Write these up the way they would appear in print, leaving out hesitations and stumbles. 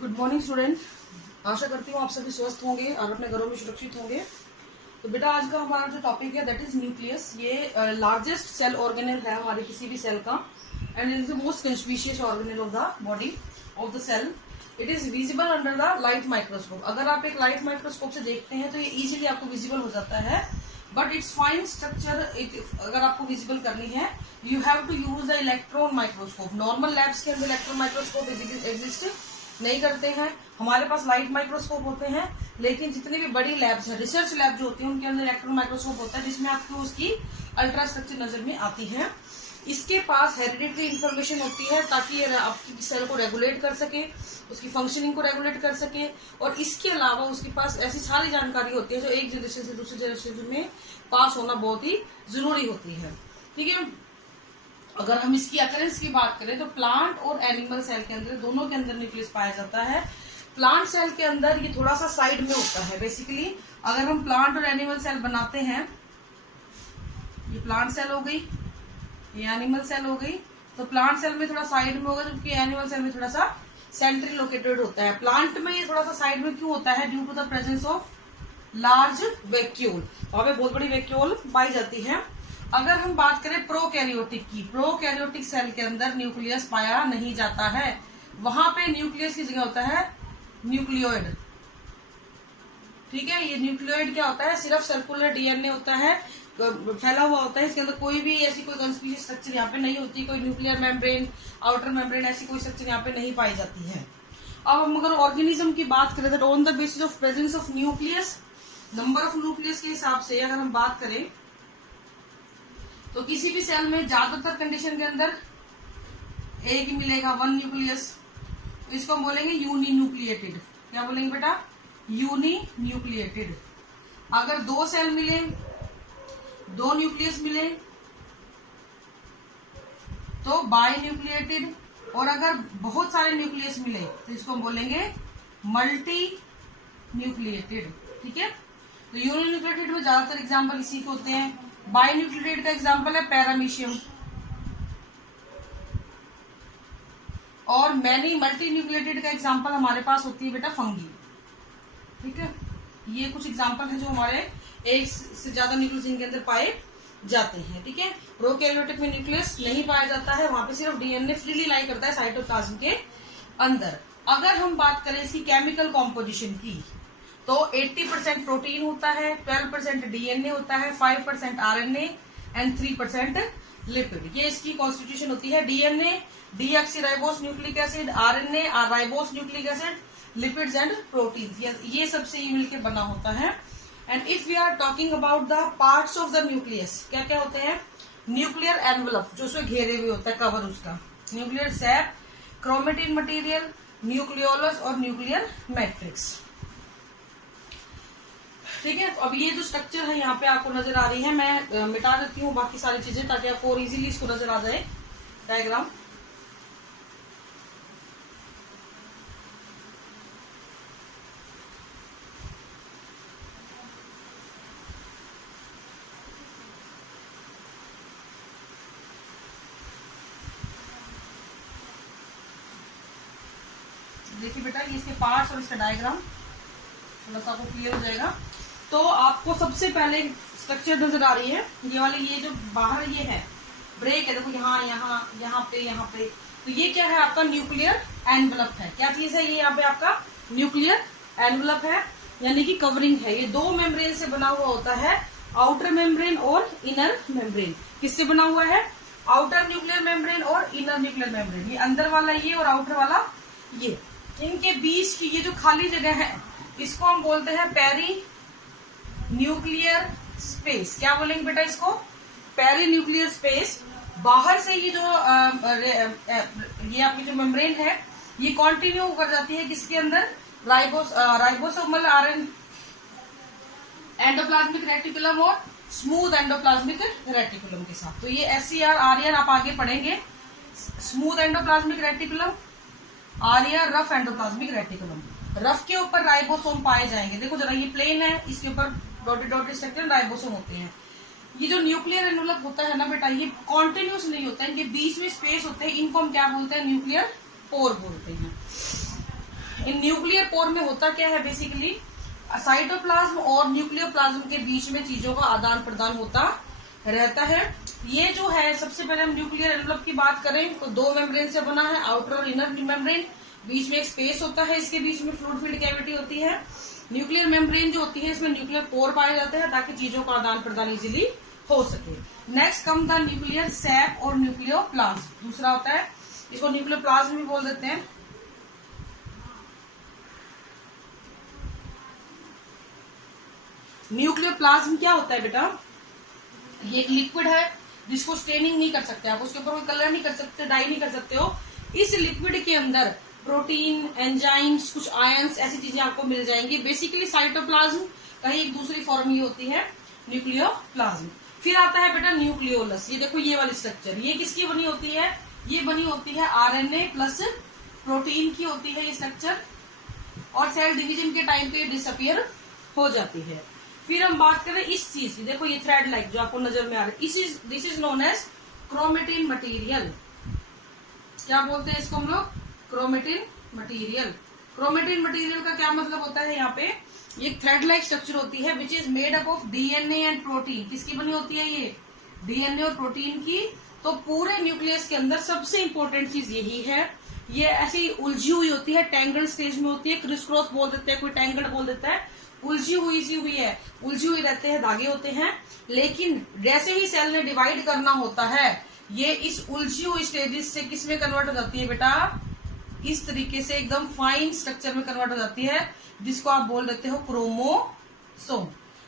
Good morning student. आशा करती हूँ आप सभी स्वस्थ होंगे और अपने घरों में सुरक्षित होंगे। तो बेटा आज का हमारा जो टॉपिक है दैट इज न्यूक्लियस। ये लार्जेस्ट सेल ऑर्गेनेल है हमारे किसी भी सेल का and it is the most conspicuous organelle of the body of the cell. It is visible under the light microscope. अगर आप एक लाइट माइक्रोस्कोप से देखते हैं तो ये इजीली आपको विजिबल हो जाता है, बट इट्स फाइन स्ट्रक्चर अगर आपको विजिबल करनी है you have to use the electron microscope. Normal labs के अंदर इलेक्ट्रॉन माइक्रोस्कोप एग्जिस्ट नहीं करते हैं, हमारे पास लाइट माइक्रोस्कोप होते हैं। लेकिन जितनी भी बड़ी लैब्स है, रिसर्च लैब जो होती है, उनके अंदर इलेक्ट्रॉन माइक्रोस्कोप होता है जिसमें आपको उसकी अल्ट्रा स्ट्रक्चर नजर में आती है। इसके पास हेरिडिटरी इंफॉर्मेशन होती है ताकि ये आपकी सेल को रेगुलेट कर सके, उसकी फंक्शनिंग को रेगुलेट कर सके। और इसके अलावा उसके पास ऐसी सारी जानकारी होती है जो एक जनरेशन से दूसरी जनरेशन में पास होना बहुत ही जरूरी होती है। ठीक है, अगर हम इसकी अकरेंस की बात करें तो प्लांट और एनिमल सेल के अंदर दोनों के अंदर न्यूक्लियस पाया जाता है। प्लांट सेल के अंदर ये थोड़ा सा साइड में होता है। बेसिकली अगर हम प्लांट और एनिमल सेल बनाते हैं, ये प्लांट सेल हो गई, ये एनिमल सेल हो गई, तो प्लांट सेल में थोड़ा साइड में होगा जबकि एनिमल सेल में थोड़ा सा सेंट्रली लोकेटेड होता है। प्लांट में ये थोड़ा सा साइड में क्यों होता है? Due to the presence of large vacuole. वहां पे बहुत बड़ी वैक्यूल पाई जाती है। अगर हम बात करें प्रोकैरियोटिक की, प्रोकैरियोटिक सेल के अंदर न्यूक्लियस पाया नहीं जाता है। वहां पे न्यूक्लियस की जगह होता है न्यूक्लियोइड। ठीक है, ये न्यूक्लियोइड क्या होता है? सिर्फ सर्कुलर डीएनए होता है, फैला हुआ होता है। इसके अंदर कोई भी ऐसी कोई कंस्पिशियस स्ट्रक्चर यहाँ पे नहीं होती, कोई न्यूक्लियर मेम्ब्रेन, आउटर मेम्ब्रेन, ऐसी कोई स्ट्रक्चर यहाँ पे नहीं पाई जाती है। अब हम अगर ऑर्गेनिज्म की बात करें तो on the basis of presence of nucleus, number of nucleus के हिसाब से अगर हम बात करें तो किसी भी सेल में ज्यादातर कंडीशन के अंदर एक ही मिलेगा, वन न्यूक्लियस। तो इसको हम बोलेंगे यूनी न्यूक्लिएटेड। क्या बोलेंगे बेटा? Uninucleated. अगर दो सेल मिले, दो न्यूक्लियस मिले तो बाई न्यूक्लिएटेड। और अगर बहुत सारे न्यूक्लियस मिले तो इसको हम बोलेंगे मल्टी न्यूक्लिएटेड। ठीक है, तो यूनी न्यूक्लिएटेड में ज्यादातर एग्जाम्पल इसी के होते हैं। बाई न्यूक्लिएटेड का एग्जाम्पल है पैरामीशियम, और मैनी मल्टी न्यूक्लिएटेड का एग्जाम्पल हमारे पास होती है बेटा फंगी। ठीक है, ये कुछ एग्जाम्पल है जो हमारे एक से ज्यादा न्यूक्लियस इनके अंदर पाए जाते हैं। ठीक है, प्रोकैरियोटिक में न्यूक्लियस नहीं पाया जाता है, वहां पे सिर्फ डीएनए फ्रीली लाई करता है साइटोप्लाज्म के अंदर। अगर हम बात करें इसकी केमिकल कॉम्पोजिशन की तो 80% प्रोटीन होता है, 12% डीएनए होता है, 5% आरएनए एंड 3% लिपिड। ये इसकी कॉन्स्टिट्यूशन होती है। DNA deoxyribose nucleic acid, RNA ribose nucleic acid, lipids and protein, ये सबसे ये मिलकर बना होता है। And if we are talking about the parts of the nucleus, क्या क्या होते हैं? न्यूक्लियर एनवलप, जो उसमें घेरे हुए होता है, कवर उसका, nuclear SAP, chromatin material, nucleolus और न्यूक्लियर मैट्रिक्स। ठीक है, तो अब ये जो स्ट्रक्चर है यहाँ पे आपको नजर आ रही है, मैं मिटा देती हूँ बाकी सारी चीजें ताकि आपको और इजीली इसको नजर आ जाए डायग्राम। देखिए बेटा, ये इसके पार्ट्स और इसका डायग्राम थोड़ा सा आपको क्लियर हो जाएगा। तो आपको सबसे पहले स्ट्रक्चर नजर आ रही है, ये वाले, ये जो बाहर ये है ब्रेक है, देखो यहाँ यहाँ यहाँ पे, तो ये क्या है? आपका न्यूक्लियर एनवलप है। क्या चीज है ये? यहाँ पे आपका न्यूक्लियर एनवलप है, यानी कि कवरिंग है। ये दो मेम्ब्रेन से बना हुआ होता है, आउटर मेम्ब्रेन और इनर मेम्ब्रेन। किससे बना हुआ है? आउटर न्यूक्लियर मेम्ब्रेन और इनर न्यूक्लियर मेम्ब्रेन। ये अंदर वाला ये और आउटर वाला ये, इनके बीच की ये जो खाली जगह है इसको हम बोलते हैं पेरी न्यूक्लियर स्पेस। क्या बोलेंगे बेटा इसको? Perinuclear space. बाहर से ये जो ये आपकी जो मेम्ब्रेन है ये कंटिन्यू कर जाती है किसके अंदर? राइबोसोमल आरएन एंडोप्लाज्मिक रेटिकुलम और स्मूथ एंडोप्लाज्मिक रेटिकुलम के साथ। तो ये एससीआर आरएन आप आगे पढ़ेंगे। Smooth endoplasmic reticulum, RN rough endoplasmic reticulum. Rough के ऊपर राइबोसोम पाए जाएंगे। देखो जरा, ये प्लेन है, इसके ऊपर डॉटेड डॉटेड स्ट्रक्चर राइबोसोम होते हैं। ये जो न्यूक्लियर एनवलप होता है ना बेटा, ये कॉन्टिन्यूस नहीं होता है, इनके बीच में स्पेस होते हैं, इनको हम क्या बोलते हैं? न्यूक्लियर पोर बोलते हैं। इन न्यूक्लियर पोर में होता क्या है, बेसिकली साइटोप्लाज्म और न्यूक्लियोप्लाज्म के बीच में चीजों का आदान प्रदान होता रहता है। ये जो है, सबसे पहले हम न्यूक्लियर एनवलप की बात करें तो 2 मेम्ब्रेन से बना है, आउटर और इनर मेम्ब्रेन। बीच में एक स्पेस होता है, इसके बीच में फ्लूइड फील्ड कैविटी होती है। न्यूक्लियर मेम्ब्रेन जो होती है, इसमें न्यूक्लियर पोर पाए जाते हैं ताकि चीजों का आदान प्रदान इजीली हो सके। Next come the nuclear SAP और न्यूक्लियोप्लाज्म। दूसरा होता है, इसको न्यूक्लियोप्लाज्म भी बोल देते हैं। न्यूक्लियोप्लाज्म क्या होता है बेटा, ये एक लिक्विड है जिसको स्टेनिंग नहीं कर सकते आप, उसके ऊपर कोई कलर नहीं कर सकते, डाई नहीं कर सकते हो। इस लिक्विड के अंदर प्रोटीन, एंजाइम्स, कुछ आयंस, ऐसी चीजें आपको मिल जाएंगी। बेसिकली साइटोप्लाज्म का ही एक दूसरी फॉर्म ये होती है न्यूक्लियोप्लाज्म। फिर आता है बेटा न्यूक्लियोलस। ये देखो ये वाली स्ट्रक्चर, ये किसकी बनी होती है, ये बनी होती है आरएनए प्लस प्रोटीन की होती है ये स्ट्रक्चर, और सेल डिवीजन के टाइम पे डिसअपियर हो जाती है। फिर हम बात करें इस चीज की, देखो ये थ्रेड लाइक जो आपको नजर में आ रहा है, this is known as chromatin material. क्या बोलते हैं इसको हम लोग, क्रोमेटिन मटेरियल। क्रोमेटिन मटेरियल का क्या मतलब होता है, यहाँ पे ये थ्रेड लाइक स्ट्रक्चर होती है which is made up of DNA and protein. किसकी बनी होती है ये, डीएनए और प्रोटीन की। तो पूरे न्यूक्लियस के अंदर सबसे इंपॉर्टेंट चीज यही है, ये ऐसी उलझी हुई होती है, टैंगल स्टेज में होती है, क्रिस क्रॉस बोल देते हैं, कोई टैंगल बोल देता है, उलझी हुई सी हुई है, उलझी हुई रहते हैं, धागे होते हैं। लेकिन जैसे ही सेल ने डिवाइड करना होता है, ये इस उलझी हुई स्टेजेस से किस में कन्वर्ट हो जाती है बेटा, इस तरीके से एकदम फाइन स्ट्रक्चर में कन्वर्ट हो जाती है, जिसको आप बोल देते हो क्रोमोसोम।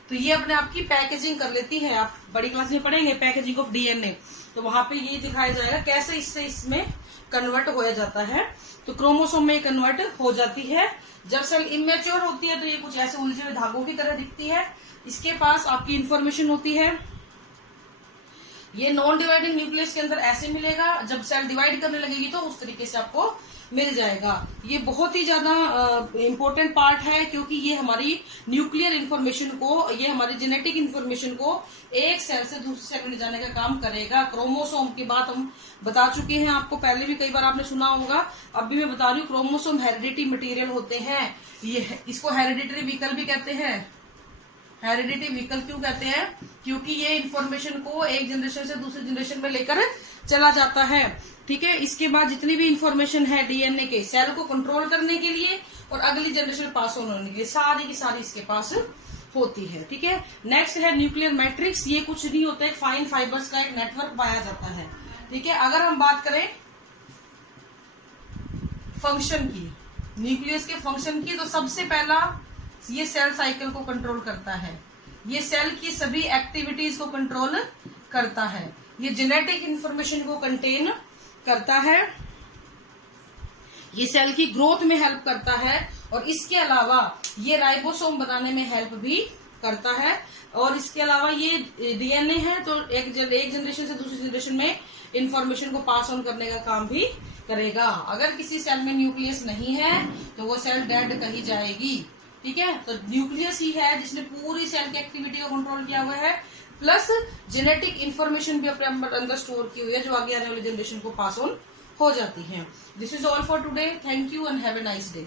तो ये अपने आप की पैकेजिंग कर लेती है। आप बड़ी क्लास में पढ़ेंगे पैकेजिंग ऑफ डीएनए, तो वहां पे ये दिखाया जाएगा कैसे इससे इसमें कन्वर्ट हो जाता है। तो क्रोमोसोम में कन्वर्ट हो जाती है। जब सेल इमेच्योर होती है तो ये कुछ ऐसे उलझे हुए धागों की तरह दिखती है। इसके पास आपकी इंफॉर्मेशन होती है, ये नॉन डिवाइडिंग न्यूक्लियस के अंदर ऐसे मिलेगा, जब सेल डिवाइड करने लगेगी तो उस तरीके से आपको मिल जाएगा। ये बहुत ही ज्यादा इंपॉर्टेंट पार्ट है, क्योंकि ये हमारी न्यूक्लियर इन्फॉर्मेशन को, ये हमारी जेनेटिक इन्फॉर्मेशन को एक सेल से दूसरे सेल में ले जाने का काम करेगा। क्रोमोसोम की बात हम बता चुके हैं आपको, पहले भी कई बार आपने सुना होगा, अब भी मैं बता रही हूँ। क्रोमोसोम हेरिडिटी मटेरियल होते हैं, ये इसको हेरिडिटरी व्हीकल भी कहते हैं। हेरिडिटरी व्हीकल क्यों कहते हैं, क्योंकि ये इन्फॉर्मेशन को एक जनरेशन से दूसरे जनरेशन में लेकर चला जाता है। ठीक है, इसके बाद जितनी भी इंफॉर्मेशन है डीएनए के, सेल को कंट्रोल करने के लिए और अगली जनरेशन पास ऑन होने के लिए, सारी की सारी इसके पास होती है। ठीक है, नेक्स्ट है न्यूक्लियर मैट्रिक्स। ये कुछ नहीं होता है, फाइन फाइबर्स का एक नेटवर्क पाया जाता है। ठीक है, अगर हम बात करें फंक्शन की, न्यूक्लियस के फंक्शन की, तो सबसे पहला ये सेल साइकिल को कंट्रोल करता है, ये सेल की सभी एक्टिविटीज को कंट्रोल करता है, ये जेनेटिक इंफॉर्मेशन को कंटेन करता है, ये सेल की ग्रोथ में हेल्प करता है, और इसके अलावा ये राइबोसोम बनाने में हेल्प भी करता है। और इसके अलावा ये डीएनए है, तो एक जनरेशन से दूसरी जनरेशन में इंफॉर्मेशन को पास ऑन करने का काम भी करेगा। अगर किसी सेल में न्यूक्लियस नहीं है तो वो सेल डेड कही जाएगी। ठीक है, तो न्यूक्लियस ही है जिसने पूरी सेल की एक्टिविटी को कंट्रोल किया हुआ है, प्लस जेनेटिक इंफॉर्मेशन भी अपने अंदर स्टोर की हुई है, जो आगे आने वाली जनरेशन को पास ऑन हो जाती है। This is all for today. Thank you and have a nice day.